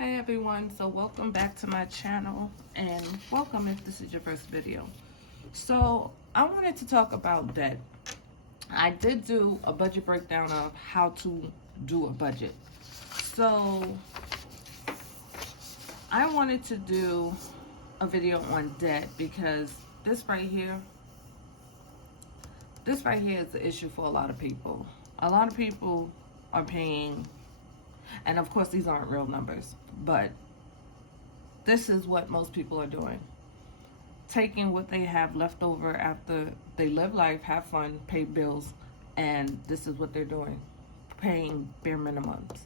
Hey everyone, so welcome back to my channel and welcome if this is your first video. So I wanted to talk about debt. I did do a budget breakdown of how to do a budget. So I wanted to do a video on debt because this right here is the issue for a lot of people. A lot of people are paying, and of course these aren't real numbers, but this is what most people are doing. Taking what they have left over after they live life, have fun, pay bills, and this is what they're doing. Paying bare minimums.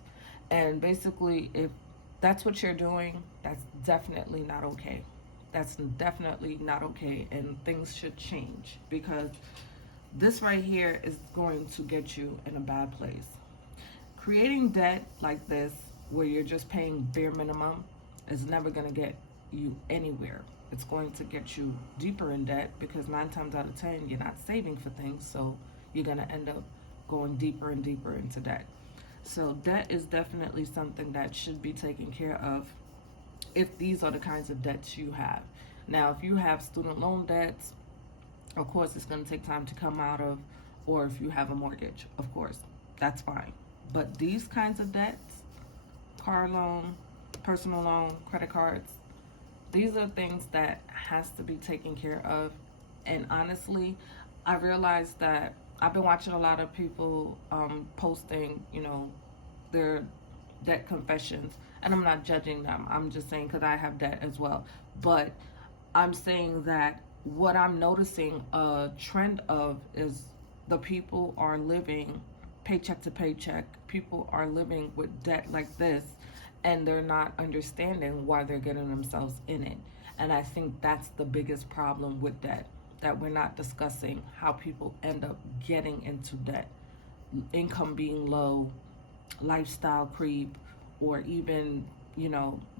And basically, if that's what you're doing, that's definitely not okay. That's definitely not okay, and things should change because this right here is going to get you in a bad place. Creating debt like this, where you're just paying bare minimum, is never going to get you anywhere. It's going to get you deeper in debt because 9 times out of 10 you're not saving for things, so you're going to end up going deeper and deeper into debt. So debt is definitely something that should be taken care of if these are the kinds of debts you have. Now, if you have student loan debts, of course it's going to take time to come out of, or if you have a mortgage, of course, that's fine. But these kinds of debts, car loan, personal loan, credit cards, these are things that has to be taken care of. And honestly, I realized that I've been watching a lot of people posting, their debt confessions, and I'm not judging them. I'm just saying because I have debt as well. But I'm saying that what I'm noticing a trend of is the people are living paycheck to paycheck. People are living with debt like this, and they're not understanding why they're getting themselves in it. And I think that's the biggest problem with debt, that we're not discussing how people end up getting into debt. Income being low, lifestyle creep, or even,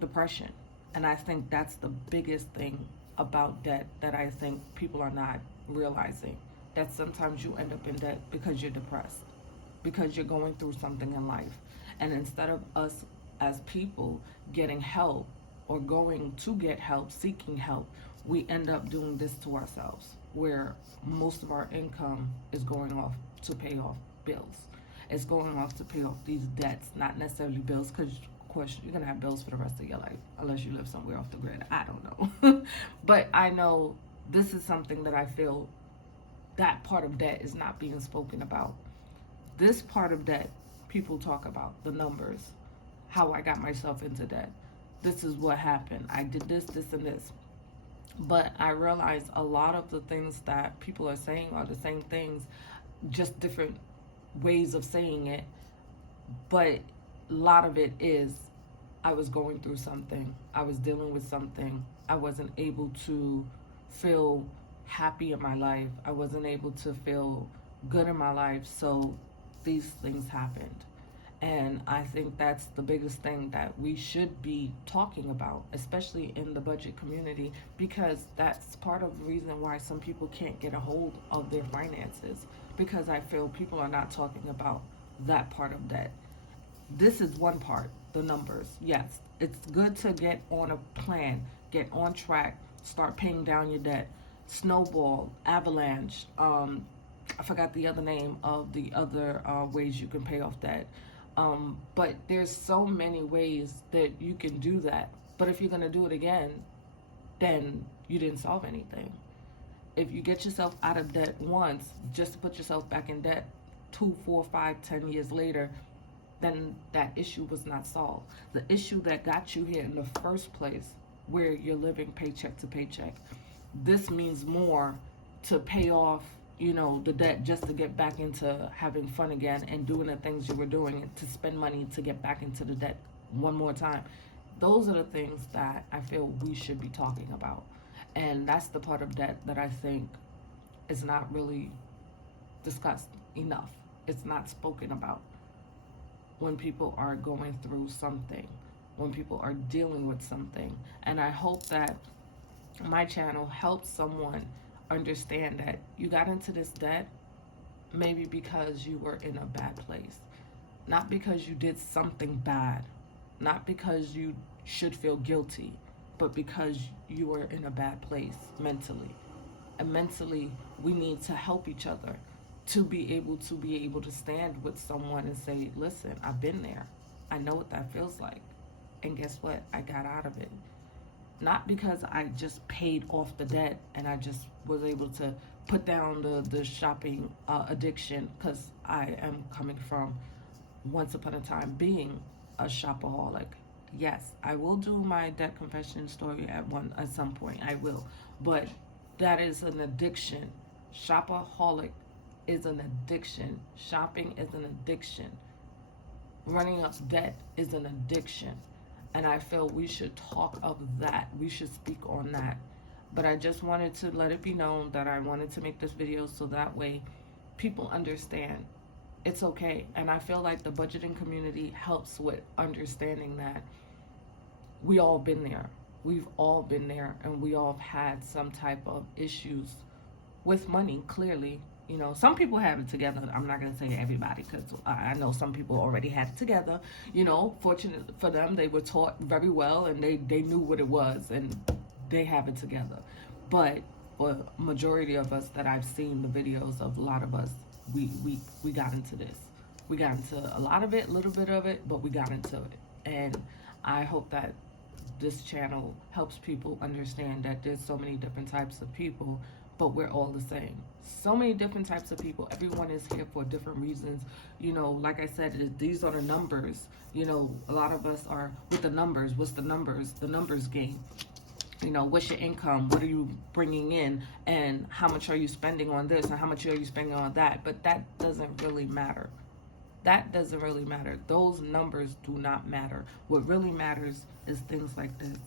depression. And I think that's the biggest thing about debt that I think people are not realizing. That sometimes you end up in debt because you're depressed, because you're going through something in life. And instead of us as people getting help or going to get help, seeking help, we end up doing this to ourselves, where most of our income is going off to pay off bills. It's going off to pay off these debts, not necessarily bills, because of course you're gonna have bills for the rest of your life unless you live somewhere off the grid. I don't know. But I know this is something that I feel that part of debt is not being spoken about. This part of debt, people talk about the numbers, how I got myself into debt. This is what happened. I did this, this, and this. But I realized a lot of the things that people are saying are the same things, just different ways of saying it. But a lot of it is, I was going through something. I was dealing with something. I wasn't able to feel happy in my life. I wasn't able to feel good in my life. So these things happened. And I think that's the biggest thing that we should be talking about, especially in the budget community, because that's part of the reason why some people can't get a hold of their finances, because I feel people are not talking about that part of debt. This is one part, the numbers. Yes, it's good to get on a plan, get on track, start paying down your debt. Snowball, avalanche, I forgot the other name of the other ways you can pay off debt. But there's so many ways that you can do that. But if you're going to do it again, then you didn't solve anything. If you get yourself out of debt once just to put yourself back in debt 2, 4, 5, 10 years later, then that issue was not solved. The issue that got you here in the first place, where you're living paycheck to paycheck, this means more to pay off the debt just to get back into having fun again and doing the things you were doing, and to spend money to get back into the debt one more time. Those are the things that I feel we should be talking about. And that's the part of debt that I think is not really discussed enough. It's not spoken about when people are going through something, when people are dealing with something. And I hope that my channel helps someone understand that you got into this debt maybe because you were in a bad place, not because you did something bad, not because you should feel guilty, but because you are in a bad place mentally. And mentally, we need to help each other to be able to stand with someone and say, listen, I've been there. I know what that feels like. And guess what? I got out of it. Not because I just paid off the debt and I just was able to put down the shopping addiction, because I am coming from once upon a time being a shopaholic. Yes, I will do my debt confession story at some point. I will. But that is an addiction. Shopaholic is an addiction. Shopping is an addiction. Running up debt is an addiction. And I feel we should talk of that. We should speak on that. But I just wanted to let it be known that I wanted to make this video so that way people understand it's okay. And I feel like the budgeting community helps with understanding that we all been there. We've all been there, and we all have had some type of issues with money, clearly. You know, some people have it together. I'm not going to say everybody, because I know some people already had it together. You know, fortunate for them, they were taught very well, and they knew what it was, and they have it together. But for majority of us that I've seen the videos of, a lot of us, we got into this. We got into a lot of it, a little bit of it, but we got into it. And I hope that this channel helps people understand that there's so many different types of people, but we're all the same. So many different types of people. Everyone is here for different reasons. You know, like I said, these are the numbers. You know, a lot of us are with the numbers. What's the numbers? The numbers game. You know, what's your income? What are you bringing in? And how much are you spending on this? And how much are you spending on that? But that doesn't really matter. That doesn't really matter. Those numbers do not matter. What really matters is things like this.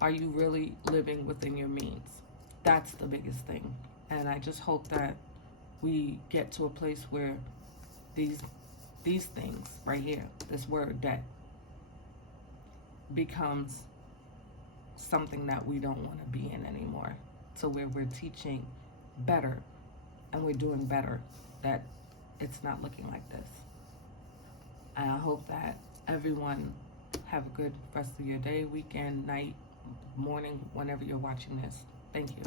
Are you really living within your means? That's the biggest thing. And I just hope that we get to a place where these things right here, this word debt, becomes something that we don't want to be in anymore. So where we're teaching better and we're doing better, that it's not looking like this. And I hope that everyone have a good rest of your day, weekend, night, morning, whenever you're watching this. Thank you.